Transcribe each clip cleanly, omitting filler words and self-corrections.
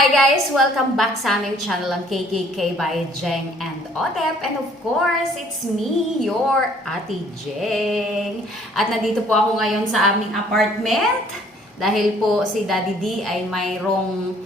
Hi guys! Welcome back sa aming channel ang KKK by Jeng and Otep. And of course, it's me, your Ate Jeng. At nandito po ako ngayon sa aming apartment dahil po si Daddy D ay mayroong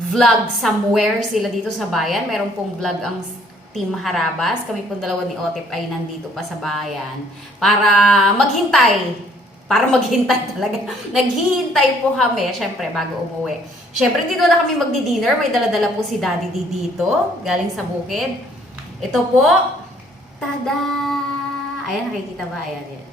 vlog somewhere sila dito sa bayan. Mayroong pong vlog ang Team Harabas. Kami pong dalawa ni Otep ay nandito pa sa bayan para maghintay. Para maghintay talaga. Naghihintay po kami, syempre, bago umuwi. Syempre, dito na kami magdi-dinner. May dala-dala po si Daddy D dito, galing sa bukid. Ito po, tada! Ayan, nakikita ba? Ayan, yan.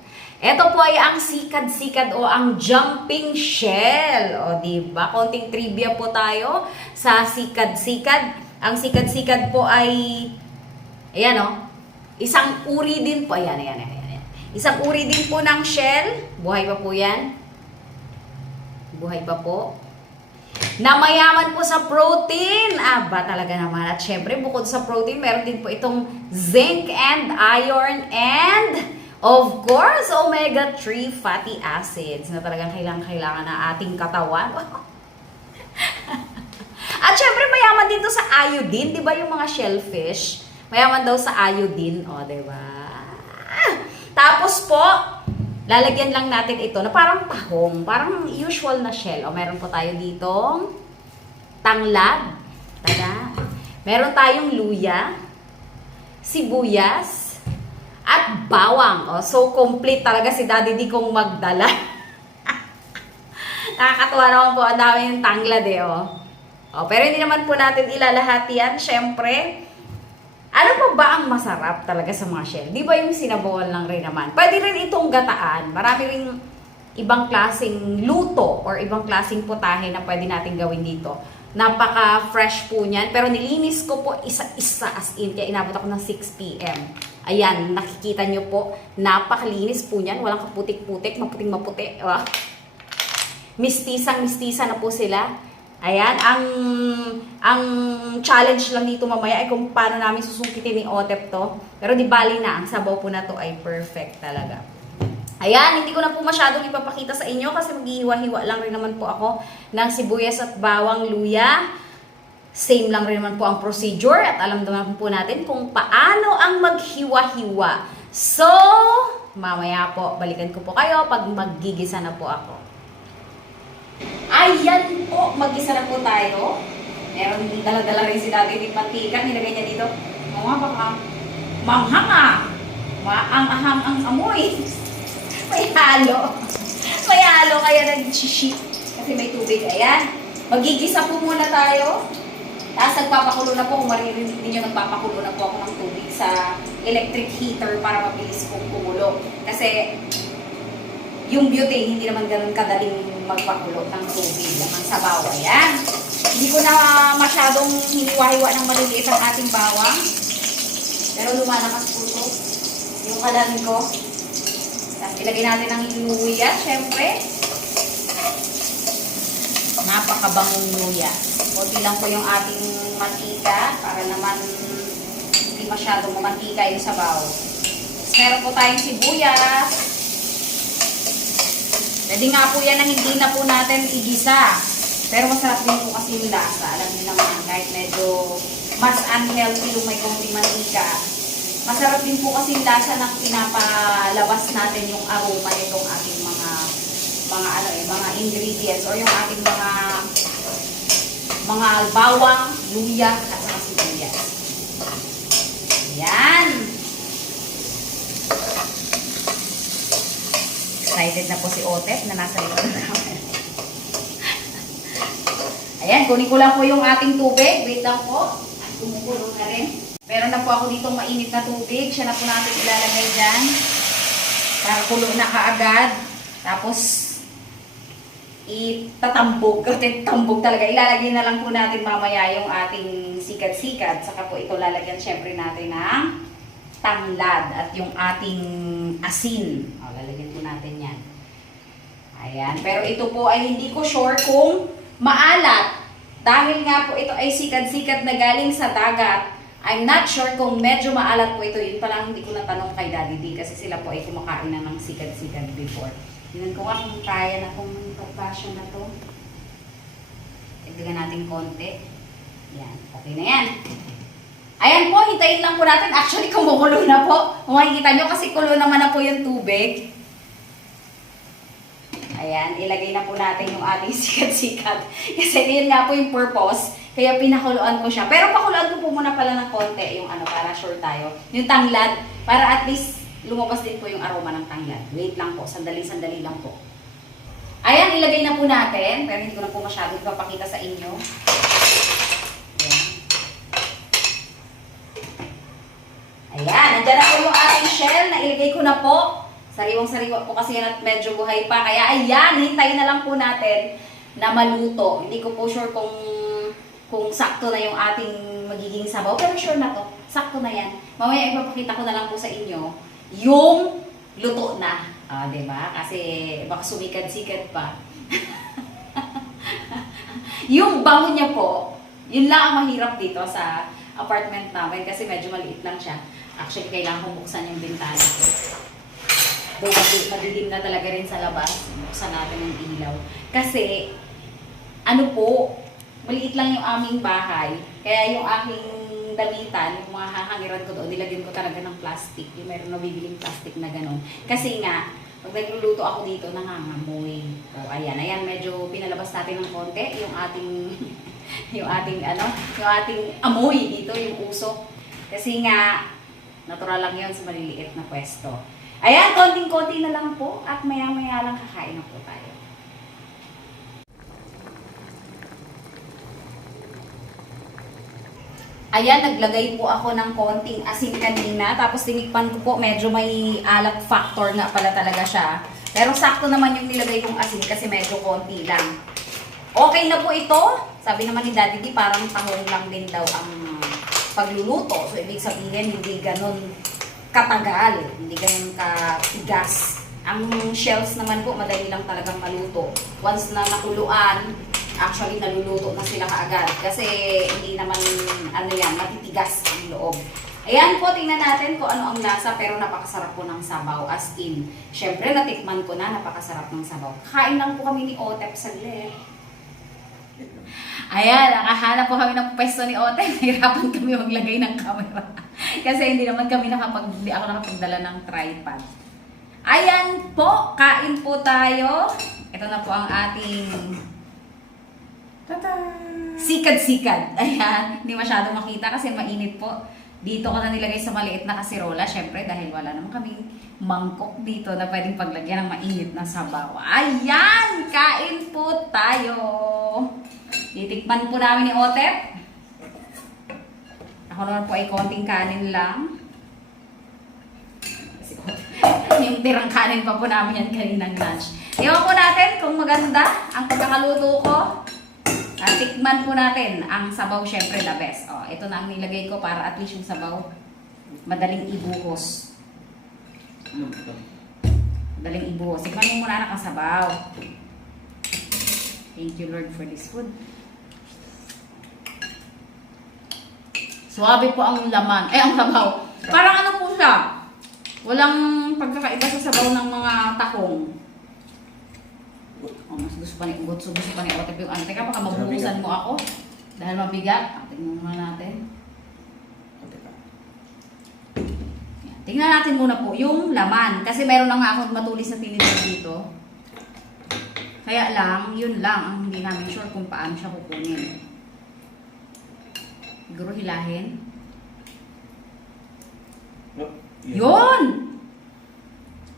Ito po ay ang sikad-sikad o ang jumping shell. O, diba? Konting trivia po tayo sa sikad-sikad. Ang sikad-sikad po ay, ayan o, isang uri din po. Ayan, ayan, ayan. Isang uri din po ng shell. Buhay pa po yan. Buhay pa po. Na mayaman po sa protein. Aba talaga naman. At syempre, bukod sa protein, meron din po itong zinc and iron and, of course, omega-3 fatty acids na talagang kailangan ng ating katawan. At syempre, mayaman din to sa iodine. Diba yung mga shellfish? Mayaman daw sa iodine. O, diba? Tapos po, lalagyan lang natin ito na parang tahong, parang usual na shell. O, meron po tayo ditong tanglad. Tada. Meron tayong luya, sibuyas, at bawang. O, so, complete talaga si Daddy D kong magdala. Nakakatuwa naman po, ang dami yung tanglad eh. O, pero hindi naman po natin ilalahati yan, syempre. Ano pa ba ang masarap talaga sa mga shell? Di ba yung sinabawan lang rin naman? Pwede rin itong gataan. Marami rin ibang klaseng luto or ibang klaseng putahe na pwede natin gawin dito. Napaka-fresh po niyan. Pero nilinis ko po isa-isa as in. Kaya inabot ako ng 6 p.m. Ayan, nakikita nyo po. Napakalinis po niyan. Walang kaputik-putik. Maputing-maputi. Mistisang-mistisa na po sila. Ayan, ang challenge lang dito mamaya ay kung paano namin susungkitin ni Otep to. Pero di bali na, ang sabaw po na to ay perfect talaga. Ayan, hindi ko na po masyadong ipapakita sa inyo kasi maghihiwa-hiwa lang rin naman po ako ng sibuyas at bawang luya. Same lang rin naman po ang procedure at alam naman po natin kung paano ang maghiwa-hiwa. So, mamaya po, balikan ko po kayo pag maggigisa na po ako. Ayan po, mag-isa na po tayo. Meron dala-dala rin si Daddy ng mantika. Nilagay niya dito. Mga baka manghanga. Maang-ahang ang amoy. May halo. May halo kaya nag-shit. Kasi may tubig. Ayan. Magigisa po muna tayo. Tapos nagpapakulo na po. Kung maririnig ninyo, nagpapakulo na po ako ng tubig sa electric heater para mabilis kong kumulo. Kasi yung beauty, hindi naman ganun kadaling magpakulo ng tubig ng sabaw. Ayan. Hindi ko na masyadong hiniwa-hiwa ng maliliit ang ating bawang. Pero lumalakas po ito. Yung kalan ko. Tapos ilagay natin ang luya, syempre. Napakabangong luya. Kunti lang po yung ating mantika para naman hindi masyadong mamantika yung sabaw. Tapos meron po tayong sibuyas. Pwede nga po yan na hindi na po natin igisa. Pero masarap din po kasi yung lasa. Alam niyo naman, kahit medyo mas unhealthy yung may konting mantika. Masarap din po kasi yung lasa ng pinapalabas natin yung aroma nitong ating mga ingredients or yung ating mga bawang, luya, at saka sibuyas. Yan! Excited na po si Otep na nasa likod ng camera. Ayan, kunin ko lang po yung ating tubig. Wait lang po. Tumukulong na rin. Meron na po ako ditong mainit na tubig. Siya na po natin ilalagay dyan. Para kulo na kaagad. Tapos, itatambog. Tambog talaga. Ilalagay na lang po natin mamaya yung ating sikad-sikad. Saka po ito lalagyan syempre natin ng tanglad at yung ating asin. O, lalagyan po natin yan. Ayan. Pero ito po ay hindi ko sure kung maalat. Dahil nga po ito ay sikad-sikad na galing sa dagat. I'm not sure kung medyo maalat po ito. Yun pa lang hindi ko natanong kay Daddy D kasi sila po ay kumakain na ng sikad-sikad before. Tingnan ko nga kung kaya na kung pagpasya na to. Dagdagan natin konti. Yan, okay na yan. Ayan po, hintayin lang po natin. Actually, kumukulo na po. Kung makikita nyo, kasi kulo naman na po yung tubig. Ayan, ilagay na po natin yung ating sikat-sikat. Kasi yun nga po yung purpose. Kaya pinakuluan ko siya. Pero pakuluan ko po muna pala ng konti yung ano, para sure tayo. Yung tanglad, para at least lumabas din po yung aroma ng tanglad. Wait lang po, sandali-sandali lang po. Ayan, ilagay na po natin. Pero hindi ko na po masyadong ipapakita sa inyo. Ayan, nandiyan na po yung ating shell na ilagay ko na po. Sariwang-sariwa po kasi yan at medyo buhay pa. Kaya ayan, hintayin na lang po natin na maluto. Hindi ko po sure kung sakto na yung ating magiging sabaw. Pero sure na to, sakto na yan. Mamaya ipapakita ko na lang po sa inyo yung luto na. Diba? Kasi baka sumikad-sikad pa. Yung bango niya po, yun lang ang mahirap dito sa apartment namin kasi medyo maliit lang siya. Actually, kailangan kong buksan yung bintana ko. Though madilim na talaga rin sa labas, buksan natin yung ilaw. Kasi, ano po, maliit lang yung aming bahay. Kaya yung aking damitan, yung mga hahangiran ko doon, nilagyan ko talaga ng plastic. Yung meron na bibiling plastic na gano'n. Kasi nga, pag nagluluto ako dito, nangangamoy. O, ayan, medyo pinalabas natin ng konti yung ating yung ating amoy dito, yung usok. Kasi nga, natural lang yun sa maliliit na pwesto. Ayan, konting-konti na lang po at maya-maya lang kakain na po tayo. Ayan, naglagay po ako ng konting asin kanina. Tapos tinikpan ko po, medyo may alat factor nga pala talaga siya. Pero sakto naman yung nilagay kong asin kasi medyo konti lang. Okay na po ito. Sabi naman ni Daddy D, parang tahong lang din daw ang pagluluto. So, ibig sabihin, hindi ganun katagal. Hindi ganun katigas. Ang shells naman po, madali lang talagang maluto. Once na nakuluan, actually, naluluto na sila kaagad. Kasi, hindi naman, matitigas ang loob. Ayan po, tingnan natin kung ano ang lasa, pero napakasarap po ng sabaw. As in, syempre, natikman ko na, napakasarap ng sabaw. Kain lang po kami ni Otep saglit. Ayan, nakahanap po kami ng pwesto ni Otep. Nahirapan kami maglagay ng camera. Kasi hindi ako nakapagdala ng tripod. Ayan po, kain po tayo. Ito na po ang ating sikad-sikad. Ayan, hindi masyado makita kasi mainit po. Dito ko na nilagay sa maliit na kasirola. Syempre, dahil wala naman kaming mangkok dito na pwedeng paglagyan ng mainit na sabaw. Ayan! Kain po tayo! Titikman po namin ni Otep. Ako naman po ay konting kanin lang. Yung tirang kanin pa po namin yan kaninang lunch. Iwan po natin kung maganda ang pagkakaluto ko. Tikman po natin ang sabaw, syempre the best. Ito na ang nilagay ko para at least yung sabaw madaling ibuhos. Madaling ibuhos. Tikman mo muna ang sabaw. Thank you Lord for this food. Suwabe po ang laman. Ang sabaw. Parang ano po siya? Walang pagkakaiba sa sabaw ng mga tahong. Mas gusto pa ni Otep yung ano. Teka, baka mabuhusan mo ako. Dahil mabigat. Tingnan muna natin. Tingnan natin muna po yung laman. Kasi meron na nga akong matulis na tinidor dito. Kaya lang, yun lang ang hindi namin sure kung paano siya kukunin. Siguro hilahin. Yun!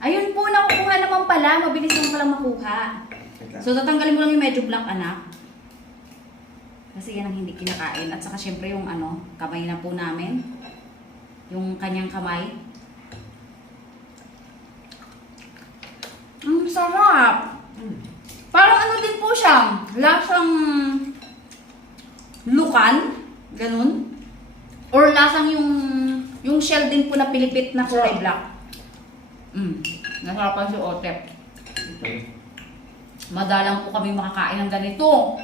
Ayun po, nakukuha naman pala. Mabilis naman pala makuha. So, tatanggalin mo lang yung medyo black, anak. Kasi yan ang hindi kinakain. At saka syempre yung kamay na po namin. Yung kanyang kamay. Sarap! Parang din po siya. Lasang lukan. Ganun. Or lasang yung shell din po na pilipit na kulay black. Nasarapan si Otep. Madalang po kami makakain ng ganito.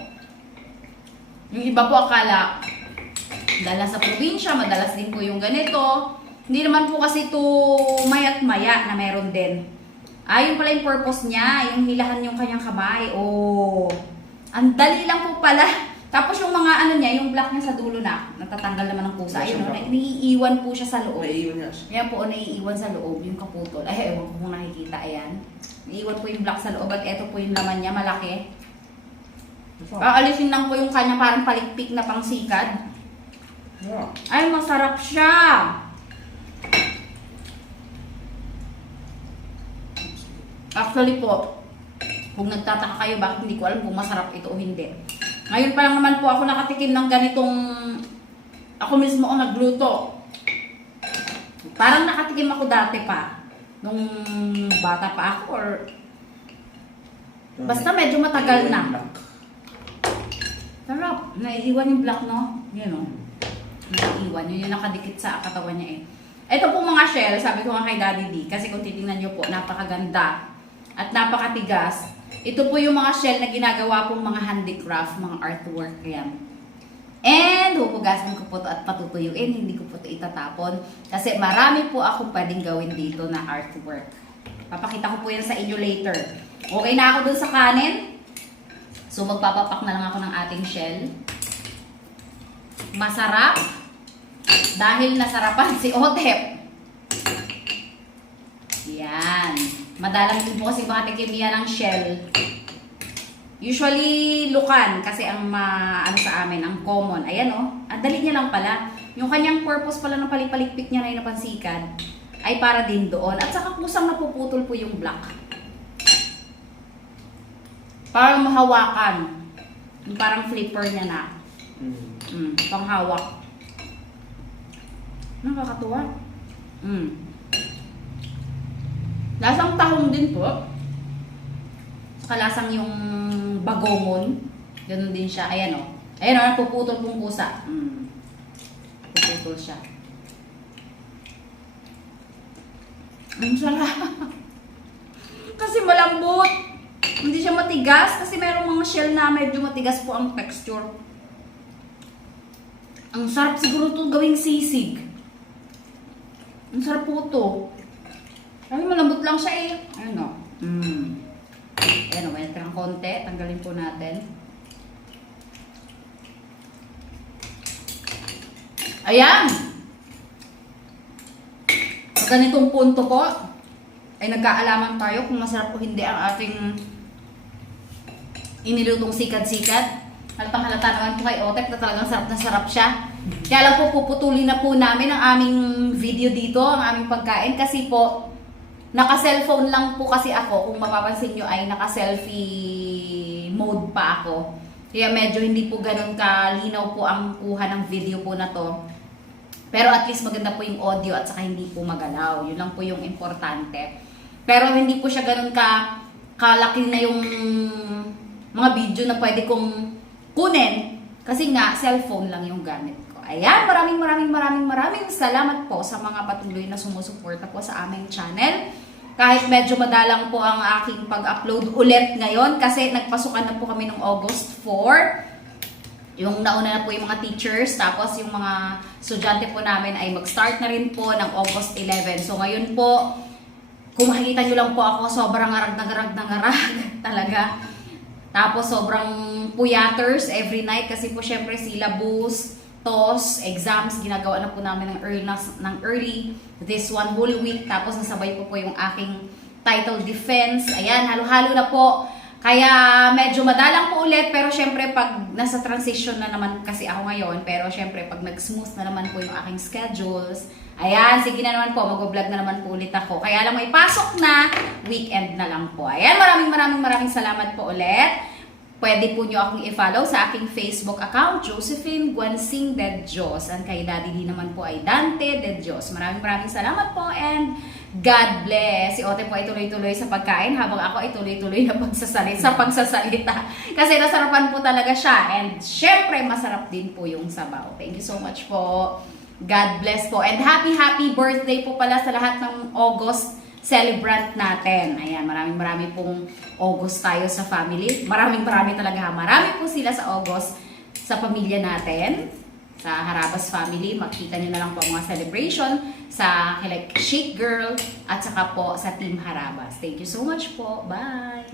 Yung iba po akala, dahil sa probinsya, madalas din po yung ganito. Hindi naman po kasi ito mayat maya na meron din. Yun pala yung purpose niya, yung hilahan yung kanyang kamay. Ang dali lang po pala. Tapos yung mga ano niya, yung black niya sa dulo na, natatanggal naman ng kusa. Ayun, no, naiiwan po siya sa loob. Naiiwan niya siya. Ayan po, naiiwan sa loob, yung kaputol. Ay, ewan ko kung nakikita, ayan. Naiiwan po yung black sa loob at eto po yung laman niya, malaki. Aalisin lang po yung kanya parang palikpik na pangsikad. Yeah. Ay, masarap siya! Actually po, kung nagtataka kayo bakit hindi ko alam kung masarap ito o hindi. Ngayon pa lang naman po ako nakatikim ng ganitong, ako mismo ang nagluto. Parang nakatikim ako dati pa, nung bata pa ako or basta medyo matagal na. Sarap, naiiwan yung black, no? Yan o. Naiiwan, yun yung nakadikit sa katawan niya eh. Ito po mga shell, sabi ko nga kay Daddy D, kasi kung titingnan nyo po, napakaganda at napakatigas. Ito po yung mga shell na ginagawa pong mga handicraft, mga artwork yan. And huhugasan ko po ito at patutuyuin, hindi ko po ito itatapon. Kasi marami po akong pwedeng gawin dito na artwork. Papakita ko po yan sa inyo later. Okay na ako dun sa kanin. So magpapapak na lang ako ng ating shell. Masarap. Dahil nasarapan si Otep. Yan. Madalang din po kasi makatikim yan ng shell. Usually, lukan kasi ang ano sa amin, ang common. Ayan o, ang dali niya lang pala. Yung kanyang purpose pala ng palipalikpik niya na yung napansikan ay para din doon. At saka kusang napuputol po yung black. Parang mahawakan. Yung parang flipper niya na. Panghawak. Nakakatuwa. Lasang tahong din po. Saka lasang yung bagomon. Ganun din siya. Ayan o. Ayan o, napuputol pong kusa. Puputol siya. Ang sarap. Kasi malambot. Hindi siya matigas. Kasi mayroong mga shell na medyo matigas po ang texture. Ang sarap siguro ito gawing sisig. Ang sarap po ito. Ay, malambot lang siya eh. Ayun o. Ayan o, may natirang konti. Tanggalin po natin. Ayan! Sa ganitong punto po, ay nagkaalaman tayo kung masarap o hindi ang ating inilutong sikad-sikad. Halatang halata naman po kay Otep na talagang sarap na sarap siya. Kaya lang po puputulin na po namin ang aming video dito, ang aming pagkain. Kasi po, naka-cellphone lang po kasi ako. Kung mapapansin nyo ay naka-selfie mode pa ako. Kaya medyo hindi po ganun kalinaw po ang kuha ng video po na to. Pero at least maganda po yung audio at saka hindi po magalaw. Yun lang po yung importante. Pero hindi po siya ganun kalaki na yung mga video na pwede kong kunin. Kasi nga, cellphone lang yung gamit ko. Ayan, maraming salamat po sa mga patuloy na sumusuporta po sa aming channel. Kahit medyo madalang po ang aking pag-upload ulit ngayon kasi nagpasukan na po kami ng August 4. Yung nauna na po yung mga teachers, tapos yung mga estudyante po namin ay mag-start na rin po ng August 11. So ngayon po, kung makikita nyo lang po ako, sobrang ngarag talaga. Tapos sobrang puyaters every night kasi po syempre syllabus, TOS, exams, ginagawa na po namin ng early this one whole week. Tapos nasabay po yung aking title defense. Ayan, halo-halo na po. Kaya medyo madalang po ulit, pero syempre pag nasa transition na naman kasi ako ngayon, pero syempre pag nag-smooth na naman po yung aking schedules, ayan, sige na naman po, mag-vlog na naman po ulit ako. Kaya lang may pasok na, weekend na lang po. Ayan, maraming salamat po ulit. Pwede po nyo akong i-follow sa aking Facebook account, Josephine Guansing De Dios. And kay Daddy D naman po ay Dante De Dios. Maraming salamat po and God bless. Si Ote po ay tuloy-tuloy sa pagkain habang ako ay tuloy-tuloy na sa pagsasalita. Kasi nasarapan po talaga siya. And syempre, masarap din po yung sabaw. Thank you so much po. God bless po. And happy birthday po pala sa lahat ng August celebrant natin. Ayan, maraming pong August tayo sa family. Marami talaga. Marami po sila sa August sa pamilya natin. Sa Harabas family, makita nyo na lang po ang mga celebration sa Chic Girl at saka po sa Team Harabas. Thank you so much po. Bye!